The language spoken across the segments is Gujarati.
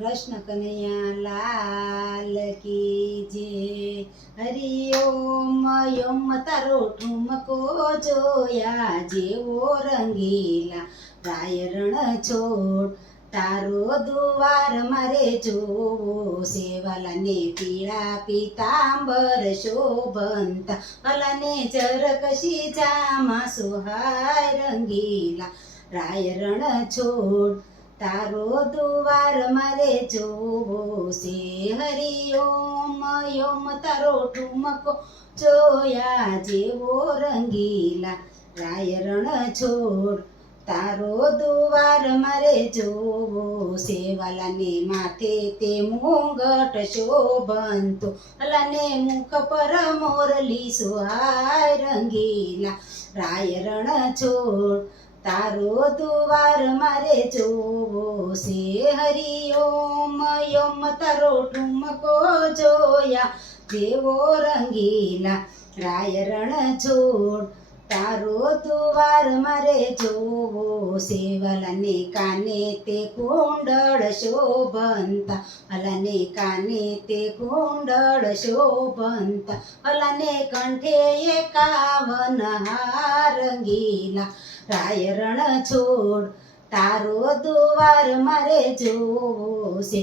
કૃષ્ણ કનૈયા લાલ કી જય। હરિ ઓમ યમ તારો ઠુમકો જોયા જેવો રંગીલા રાય રણ છોડ તારો દુવાર મારે જોવો સેવાલાને પીળા પીતાંબર શોભંતા વાલાને ચરકશી જામા સુહાય રંગીલા રાય રણ છોડ તારો દુવાર મારે જોવો છે। હરિ ઓમ યમ તારો ઠુમકો જોયા જેવો રંગીલા રાય રણ છોડ તારો દુવાર મારે જોવો સેવાલાને માથે તે મુંગટ શોભંતો વાલાને મુખ પર મોરલી સુહાય રંગીલા રાય રણ છોડ તારો દુવાર મારે જોવો છે। હરિ ઓમ યમ તારો ઠુમકો જોયા જેવો રંગીલા રાય રણ છોડ તારો દુવાર મારે જોવો સેવાલાને કાને તે કુંડળ શોભંતા વાલાને કાને તે કુંડળ શોભંતા વાલાને કંઠે 51 હાર રંગીલા રાય રણ છોડ તારો દુવાર મારે જોવો છે।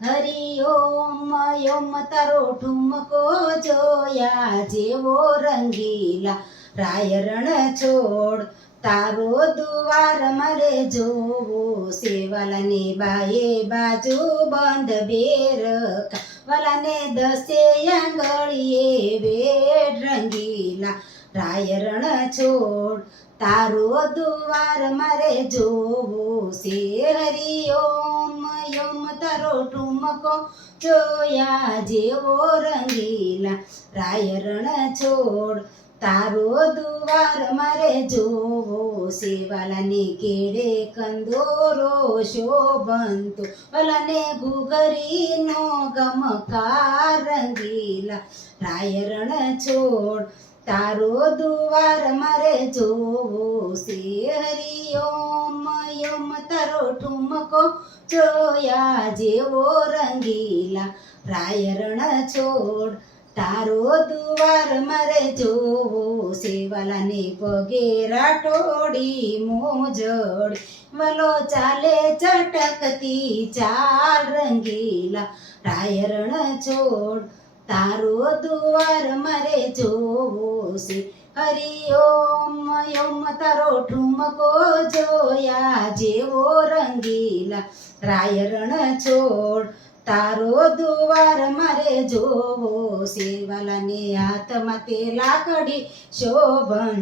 હરિ ઓમ યમ તારો ઠુમકો જોયા જેવો રંગીલા રાય રણ છોડ તારો દુવાર મારે જોવો સેવાલાને બાએ બાજુ બંધ બેરકા વાલાને 10 આંગળીએ વેડ રંગીલા રાય રણ છોડ તારો દુવાર મારે જોવો છે। હરિ ઓમ યમ તારો ઠુમકો જોયા જેવો રંગીલા રાય રણ છોડ તારો દુવાર મારે જોવો સેવાલાને કેડે કંદોરો શોભંતો વાલાને ઘૂઘરીનો ગમકાર રંગીલા રાય રણ છોડ તારો દુવાર મારે જોવો છે। હરિ ઓમ યમ તારો ઠુમકો જોયા જેવો રંગીલા રાય રણ છોડ તારો દુવાર મારે જોવો સેવાલાને પગે રાઠોડી મોજડી વલો ચાલે ચટકતી ચાલ રંગીલા રાય રણ છોડ તારો દુવાર મારે જોવો છે। હરિ ઓમ યમ તારો ઠુમકો જોયા જેવો રંગીલા રાય રણ છોડ તારો દુવાર મારે જોવો સેવાલાને હાથમાં તે લાકડી શોભન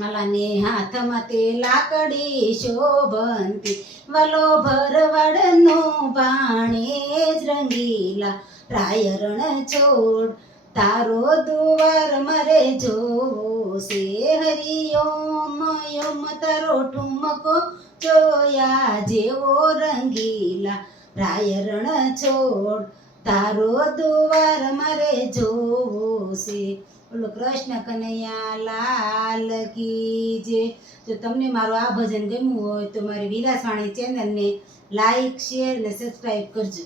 વાલાને હાથમાં તે લાકડી શોભંતી વાલો ભરવાડનો ભાણેજ રંગીલા રાય રણ છોડ તારો દુવાર મારે જોવો છે। હરિ ઓમ યમ તારો ઠુમકો જોયા જેવો રંગીલા રાય રણ છોડ તારો દુવાર મારે જોવો છે। બોલો કૃષ્ણ કનૈયા લાલ કી જય। જો તમને મારું આ ભજન ગમ્યું હોય તો મારી વિલાસવાણી ચેનલને લાઈક શેર અને સબસ્ક્રાઈબ કરજો।